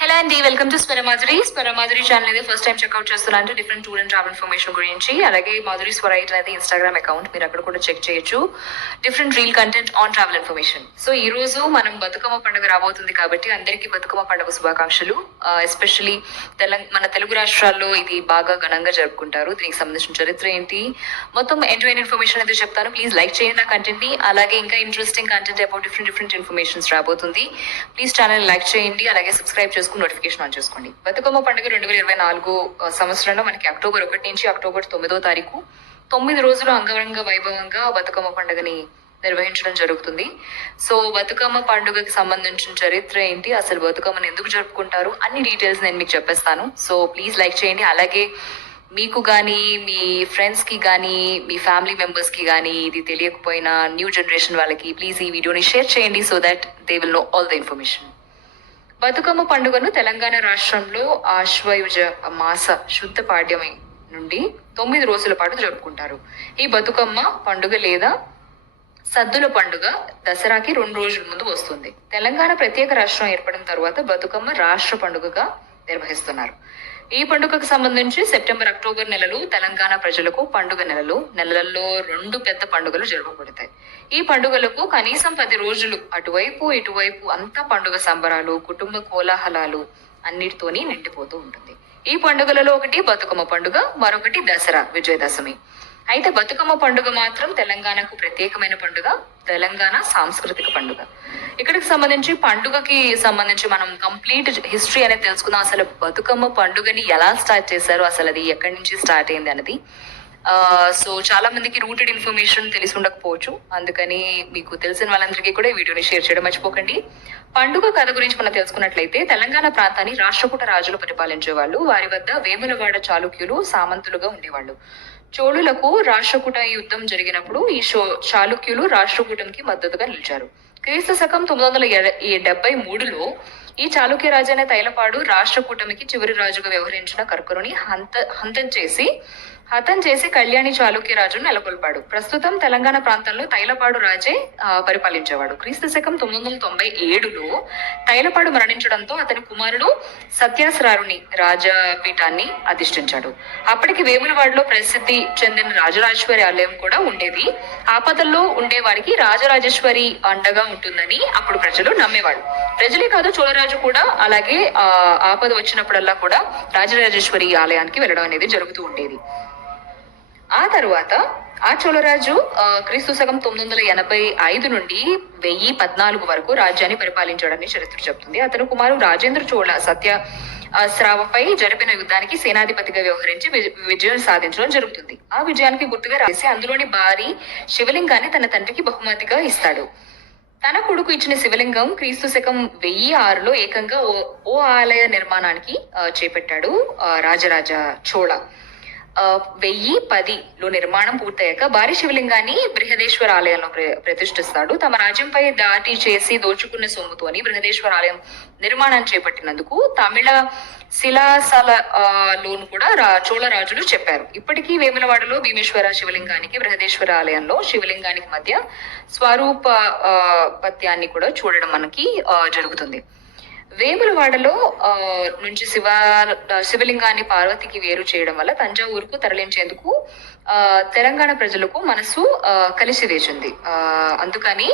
Hello అండి welcome to Swara Madhuri Swara Madhuri channel అయితే first time checkout చేస్తున్నాను different tour and travel information గురించి. అలాగే మాధురి స్వరైట్ అనేది ఇన్స్టాగ్రామ్ అకౌంట్ మీరు అక్కడ కూడా చెక్ చేయొచ్చు. Different reel content on travel information so ఈ రోజు మనం బతుకమ్మ పండుగ రాబోతుంది కాబట్టి అందరికీ బతుకమ్మ పండుగ శుభాకాంక్షలు. ఎస్పెషలీ తెలంగాణ మన తెలుగు రాష్ట్రాల్లో ఇది బాగా ఘనంగా జరుపుకుంటారు. దీనికి సంబంధించిన చరిత్ర ఏంటి? మొత్తం ఎండ్ ఇన్ఫర్మేషన్ అయితే చెప్తాను. ప్లీజ్ లైక్ చేయండి నా కంటెంట్ని. అలాగే ఇంకా interesting content about different different informations రాబోతుంది. ప్లీజ్ ఛానల్ లైక్ చేయండి. అలాగే సబ్స్క్రైబ్ చేసుకుని నోటిఫికేషన్ ఆన్ చేసుకోండి. బతుకమ్మ పండుగ రెండు వేల ఇరవై నాలుగు సంవత్సరంలో మనకి అక్టోబర్ ఒకటి నుంచి అక్టోబర్ తొమ్మిదో తారీఖు తొమ్మిది రోజులు అంగరంగ వైభవంగా బతుకమ్మ పండుగని నిర్వహించడం జరుగుతుంది. సో బతుకమ్మ పండుగకి సంబంధించిన చరిత్ర ఏంటి? అసలు బతుకమ్మను ఎందుకు జరుపుకుంటారు? అన్ని డీటెయిల్స్ నేను మీకు చెప్పేస్తాను. సో ప్లీజ్ లైక్ చేయండి. అలాగే మీకు కానీ మీ ఫ్రెండ్స్కి కానీ మీ ఫ్యామిలీ మెంబర్స్కి కానీ ఇది తెలియకపోయినా న్యూ జనరేషన్ వాళ్ళకి ప్లీజ్ ఈ వీడియోని షేర్ చేయండి so that they will know all the information Bathukamma పండుగను తెలంగాణ రాష్ట్రంలో ఆశ్వయుజ మాస శుద్ధ పాడ్యమి నుండి తొమ్మిది రోజుల పాటు జరుపుకుంటారు. ఈ బతుకమ్మ పండుగ లేదా సద్దుల పండుగ దసరాకి రెండు రోజుల ముందు వస్తుంది. తెలంగాణ ప్రత్యేక రాష్ట్రం ఏర్పడిన తర్వాత బతుకమ్మ రాష్ట్ర పండుగగా నిర్వహిస్తున్నారు. ఈ పండుగకు సంబంధించి సెప్టెంబర్ అక్టోబర్ నెలలు తెలంగాణ ప్రజలకు పండుగ నెలలు. నెలల్లో రెండు పెద్ద పండుగలు జరపబడతాయి ఈ పండుగలకు కనీసం పది రోజులు అటువైపు ఇటువైపు అంతా పండుగ సంబరాలు కుటుంబ కోలాహలాలు అన్నిటితోని నిండిపోతూ ఉంటుంది. ఈ పండుగలలో ఒకటి బతుకమ్మ పండుగ మరొకటి దసరా విజయదశమి. అయితే బతుకమ్మ పండుగ మాత్రం తెలంగాణకు ప్రత్యేకమైన పండుగ తెలంగాణ సాంస్కృతిక పండుగ. ఇక్కడికి సంబంధించి పండుగకి సంబంధించి మనం కంప్లీట్ హిస్టరీ అనేది తెలుసుకుందాం. అసలు బతుకమ్మ పండుగని ఎలా స్టార్ట్ చేశారు? అసలు అది ఎక్కడి నుంచి స్టార్ట్ అయింది అనేది. సో చాలా మందికి రూటెడ్ ఇన్ఫర్మేషన్ తెలిసి ఉండకపోవచ్చు. అందుకని మీకు తెలిసిన వాళ్ళందరికీ కూడా ఈ వీడియోని షేర్ చేయడం మర్చిపోకండి. పండుగ కథ గురించి మనం తెలుసుకున్నట్లయితే తెలంగాణ ప్రాంతాన్ని రాష్ట్రకూట రాజులు పరిపాలించే వాళ్ళు వారి వద్ద వేములవాడ చాళుక్యులు సామంతులుగా ఉండేవాళ్ళు. చోళులకు రాష్ట్రకూట యుద్ధం జరిగినప్పుడు ఈ షో చాళుక్యులు రాష్ట్రకూటంకి మద్దతుగా నిలిచారు. క్రీస్తు శకం తొమ్మిది వందల డెబ్బై మూడులో ఈ చాళుక్య రాజైన తైలపాడు రాష్ట్ర కూటమికి చివరి రాజుగా వ్యవహరించిన కర్కురుని హంత హంతం చేసి హతం చేసి కళ్యాణి చాళుక్య రాజును నెలకొల్పాడు. ప్రస్తుతం తెలంగాణ ప్రాంతంలో తైలపాడు రాజే పరిపాలించేవాడు. క్రీస్తు శకం తొమ్మిది వందల తొంభై ఏడులో తైలపాడు మరణించడంతో అతని కుమారుడు సత్యాసరారుని రాజపీఠాన్ని అధిష్ఠించాడు. అప్పటికి వేములవాడలో ప్రసిద్ధి చెందిన రాజరాజేశ్వరి ఆలయం కూడా ఉండేది. ఆపదల్లో ఉండే వారికి రాజరాజేశ్వరి అండగా ఉంటుందని అప్పుడు ప్రజలు నమ్మేవాడు ప్రజలే కాదు చోళరాజు కూడా అలాగే ఆ, ఆపద వచ్చినప్పుడల్లా కూడా రాజరాజేశ్వరి ఆలయానికి వెళ్ళడం అనేది జరుగుతూ ఉండేది. ఆ తరువాత ఆ చోళరాజు క్రీస్తు శకం తొమ్మిది వందల ఎనభై ఐదు నుండి వెయ్యి పద్నాలుగు వరకు రాజ్యాన్ని పరిపాలించాడని చరిత్ర చెబుతుంది అతను కుమారు రాజేంద్ర చోళ సత్య స్రావపై శ్రావపై జరిపిన యుద్ధానికి సేనాధిపతిగా వ్యవహరించి విజయం సాధించడం జరుగుతుంది. ఆ విజయానికి గుర్తుగా రాసి అందులోని భారీ శివలింగాన్ని తన తండ్రికి బహుమతిగా ఇస్తాడు. తన కొడుకు ఇచ్చిన శివలింగం క్రీస్తు శకం వెయ్యి ఆరులో ఏకంగా ఓ ఓ ఆలయ నిర్మాణానికి చేపట్టాడు రాజరాజ చోళ. వెయ్యి పదిలో నిర్మాణం పూర్తయ్యాక భారీ శివలింగాన్ని బృహదేశ్వర ఆలయంలో ప్ర- ప్రతిష్ఠిస్తాడు. తమ రాజ్యంపై దాటి చేసి దోచుకున్న సొమ్ముతోని బృహదేశ్వర ఆలయం నిర్మాణం చేపట్టినందుకు తమిళ శిలాసల లోను కూడా రా చోళ రాజులు చెప్పారు. ఇప్పటికీ వేములవాడలో భీమేశ్వర శివలింగానికి బృహదేశ్వర ఆలయంలో శివలింగానికి మధ్య స్వరూప పత్యాన్ని కూడా చూడడం మనకి జరుగుతుంది. వేములవాడలో ఆ, నుంచి శివ శివలింగాన్ని పార్వతికి వేరు చేయడం వల్ల తంజావూరుకు తరలించేందుకు ఆ, తెలంగాణ ప్రజలకు మనసు కలిసి వేచింది. ఆ, అందుకని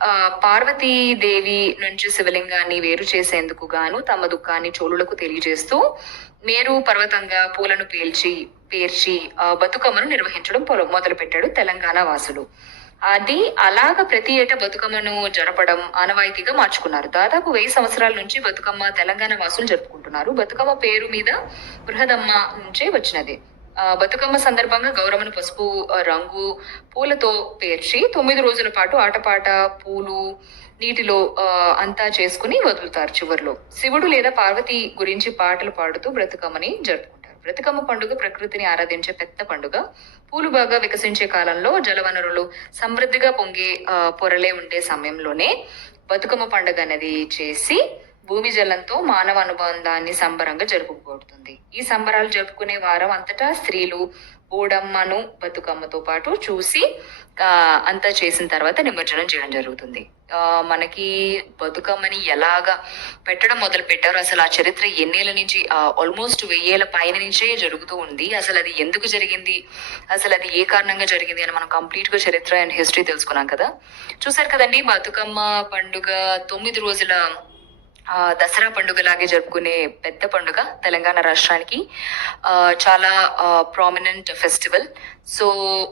ఆ, పార్వతీదేవి నుంచి శివలింగాన్ని వేరు చేసేందుకు గాను తమ దుఃఖాన్ని చోళులకు తెలియజేస్తూ మేరు పర్వతంగా పూలను పేల్చి పేర్చి ఆ, బతుకమ్మను నిర్వహించడం మొదలుపెట్టాడు తెలంగాణ వాసులు. అది అలాగ ప్రతి ఏటా బతుకమ్మను జరపడం ఆనవాయితీగా మార్చుకున్నారు. దాదాపు వెయ్యి సంవత్సరాల నుంచి బతుకమ్మ తెలంగాణ వాసులు జరుపుకుంటున్నారు. బతుకమ్మ పేరు మీద బృహదమ్మ నుంచే వచ్చినది. బతుకమ్మ సందర్భంగా గౌరమ్మను పసుపు రంగు పూలతో పేర్చి తొమ్మిది రోజుల పాటు ఆటపాట పూలు నీటిలో అంతా చేసుకుని వదులుతారు చివర్లో. శివుడు లేదా పార్వతి గురించి పాటలు పాడుతూ బ్రతుకమ్మని జరుపుకుంటారు. బతుకమ్మ పండుగ ప్రకృతిని ఆరాధించే పెద్ద పండుగ. పూలు బాగా వికసించే కాలంలో జలవనరులు సమృద్ధిగా పొంగే పొరలే ఉండే సమయంలోనే బతుకమ్మ పండుగ అనేది చేసి భూమి జలంతో మానవ అనుబంధాన్ని సంబరంగా జరుపుకోబడుతుంది. ఈ సంబరాలు జరుపుకునే వారం అంతటా స్త్రీలు బూడమ్మను బతుకమ్మతో పాటు చూసి అంతా చేసిన తర్వాత నిమజ్జనం చేయడం జరుగుతుంది. ఆ, మనకి బతుకమ్మని ఎలాగా పెట్టడం మొదలు పెట్టారు? అసలు ఆ చరిత్ర ఎన్నేళ్ళ నుంచి ఆల్మోస్ట్ వెయ్యేళ్ళ పైన నుంచే జరుగుతూ ఉంది. అసలు అది ఎందుకు జరిగింది? అసలు అది ఏ కారణంగా జరిగింది అని మనం కంప్లీట్గా చరిత్ర అండ్ హిస్టరీ తెలుసుకున్నాం కదా. చూసారు కదండి బతుకమ్మ పండుగ తొమ్మిది రోజుల దసరా పండుగలాగే జరుపుకునే పెద్ద పండుగ తెలంగాణ రాష్ట్రానికి. చాలా prominent festival so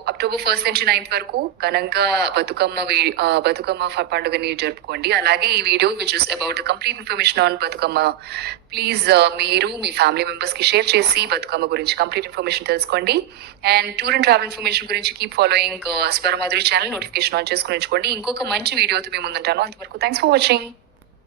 October first నుంచి నైన్త్ వరకు ఘనంగా బతుకమ్మ వీ- బతుకమ్మ పండుగని జరుపుకోండి. అలాగే ఈ video which is about complete information on Bathukamma please మీరు మీ ఫ్యామిలీ మెంబర్స్కి షేర్ చేసి బతుకమ్మ గురించి కంప్లీట్ ఇన్ఫర్మేషన్ తెలుసుకోండి. And tour and travel information గురించి keep following Swaramadhuri channel notification on చేసుకుని ఉంచుకోండి. ఇంకొక మంచి వీడియోతో మేము ముందుంటాను. అంతవరకు థ్యాంక్స్ ఫర్ వాచింగ్